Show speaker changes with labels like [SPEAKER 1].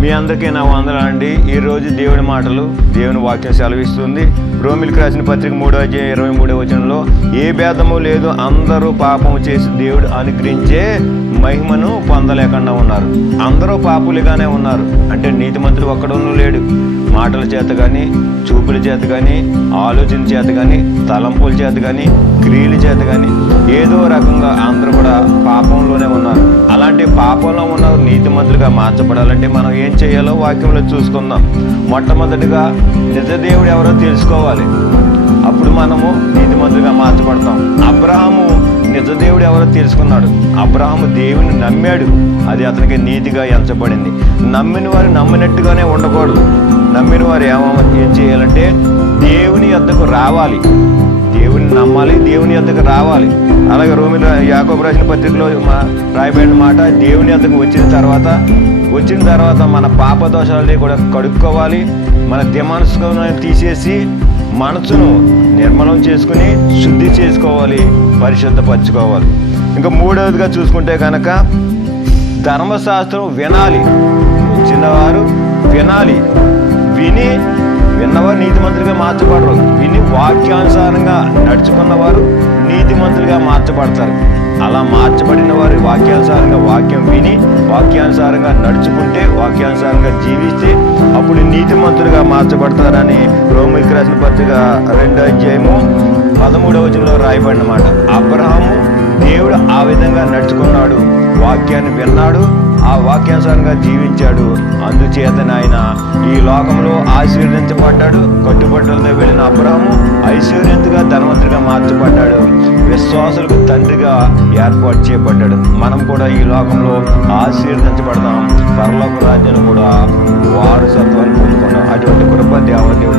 [SPEAKER 1] మీ అందరికీ నా వందలండి ఈరోజు దేవుని మాటలు దేవుని వాక్యం సెలవిస్తుంది. రోమిలికి రాసిన పత్రిక మూడో అధ్యాయం ఇరవై మూడో వచనంలో ఏ భేదము లేదు అందరూ పాపం చేసి దేవుడు అనుగ్రహించే మహిమను పొందలేకుండా ఉన్నారు. అందరూ పాపులుగానే ఉన్నారు. అంటే నీతిమంతుడు ఒక్కడూ లేడు. మాటల చేత కానీ చూపుల చేత కానీ ఆలోచన చేత కానీ తలంపుల చేత కానీ క్రియల చేత కానీ ఏదో రకంగా అందరూ కూడా పాపంలోనే ఉన్నారు. అలాంటి పాపంలో ఉన్న నీతిమంతులుగా మార్చబడాలంటే మనం ఏం చేయాలో వాక్యంలో చూసుకుందాం. మొట్టమొదటిగా నిజ దేవుడు ఎవరో తెలుసుకోవాలి. అప్పుడు మనము నీతిమంతులుగా మార్చబడతాం. అబ్రహాము నిజ దేవుడు ఎవరో తెలుసుకున్నాడు. అబ్రహాము దేవుని నమ్మాడు. అది అతనికి నీతిగా ఎంచబడింది. నమ్మిన వారు నమ్మినట్టుగానే ఉండకూడదు. నమ్మిన వారు ఏమో ఏం చేయాలంటే దేవుని యొద్దకు రావాలి. దేవుని దేవుని యొద్దకు రావాలి. అలాగే రోమిలో యాకోబు రాసిన పత్రికలో మా రాయబడిన మాట దేవుని యొద్దకు వచ్చిన తర్వాత వచ్చిన తర్వాత మన పాప దోషాలని కూడా కడుక్కోవాలి. మన దిమానసుకుని తీసేసి మనసును నిర్మలం చేసుకుని శుద్ధి చేసుకోవాలి పరిశుద్ధపరచుకోవాలి. ఇంకా మూడవదిగా చూసుకుంటే కనుక ధర్మశాస్త్రం వినాలి. చిన్నవారు వినాలి. విని విన్నవారు నీతిమంతులుగా మార్చబడరు. విని వాక్యానుసారంగా నడుచుకున్నవారు నీతిమంతులుగా మార్చబడతారు. అలా మార్చబడిన వారి వాక్యానుసారంగా వాక్యం విని వాక్యానుసారంగా నడుచుకుంటే వాక్యానుసారంగా జీవిస్తే అప్పుడు నీతిమంతులుగా మార్చబడతారని రోమికి రాసిన పత్రిక రెండో అధ్యాయము పదమూడవ వచనంలో రాయబడినమాట. అబ్రహాము దేవుడు ఆ విధంగా నడుచుకున్నాడు వాక్యాన్ని విన్నాడు ఆ వాక్యానుసారంగా జీవించాడు. అందుచేతన ఆయన ఈ లోకంలో ఆశీర్వదించబడ్డాడు. కట్టుబట్టలతో వెళ్ళిన అబ్రాహము ఐశ్వర్యంతుగా ధనవంతుడిగా మార్చబడ్డాడు. విశ్వాసులకు తండ్రిగా ఏర్పాటు చేయబడ్డాడు. మనం కూడా ఈ లోకంలో ఆశీర్వదించబడదాం. పరలోక రాజ్యాన్ని కూడా వారసత్వాన్ని పొందుకున్నాం అటువంటి కృప దేవదేవుడు